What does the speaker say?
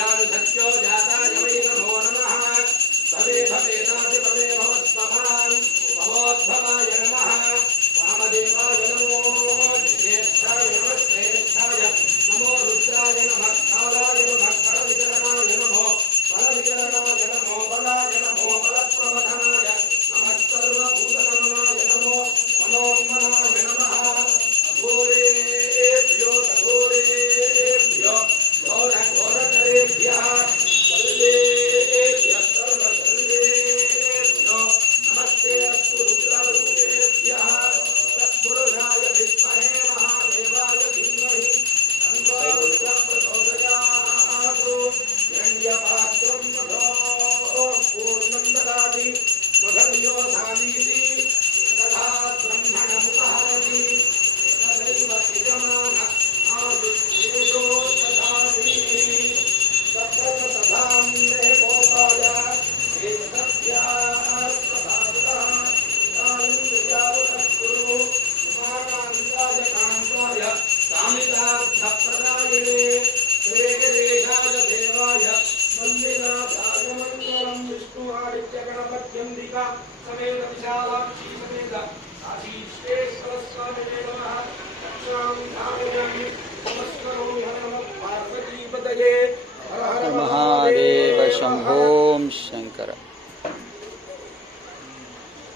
भव्यानुधत्यो जाताय वै नमो नमः भवे भवेनाति भवे भवत्समान् भवोद्भवाय नमः वामदेवाय नमो ज्येष्ठाय नमः श्रेष्ठाय नमो रुद्राय नमः कालाय नमः फलविकरणाय नमो फलविकरणाय नमो बलाय नमो बलप्रवधनाय नमः सर्वभूतनाय नमो मनोन्मनाय नमः अघोरेभ्यो अघोरेभ्यो घोरघोरकरेभ्यः सर्वेभ्यः सर्वसर्वेभ्यो नमस्ते अस्तु रुद्ररूपेभ्यः तत्पुरुषाय विद्महे महादेवाय धीमहि तन्नो रुद्रः प्रचोदयात् हिरण्यपात्रं मधो पूर्णं ददाति मधुर्यो धामीति तथा ब्रह्मणमुपहरति तथैव यजमानः आदित्येजो ददाति तत्र तथान्मे गोपाय एतस्यार्थभावतः तानिन्द्रियावतः कुरु कान्ताय कामितार्थप्रदायिने श्रेयदेशाय देवाय वन्दिनाथाय मङ्गलं विष्णुआदित्यगणपत्यम्बिका समेत विशालाक्षी समेत काशीश्वेश्वरस्वामिने नमः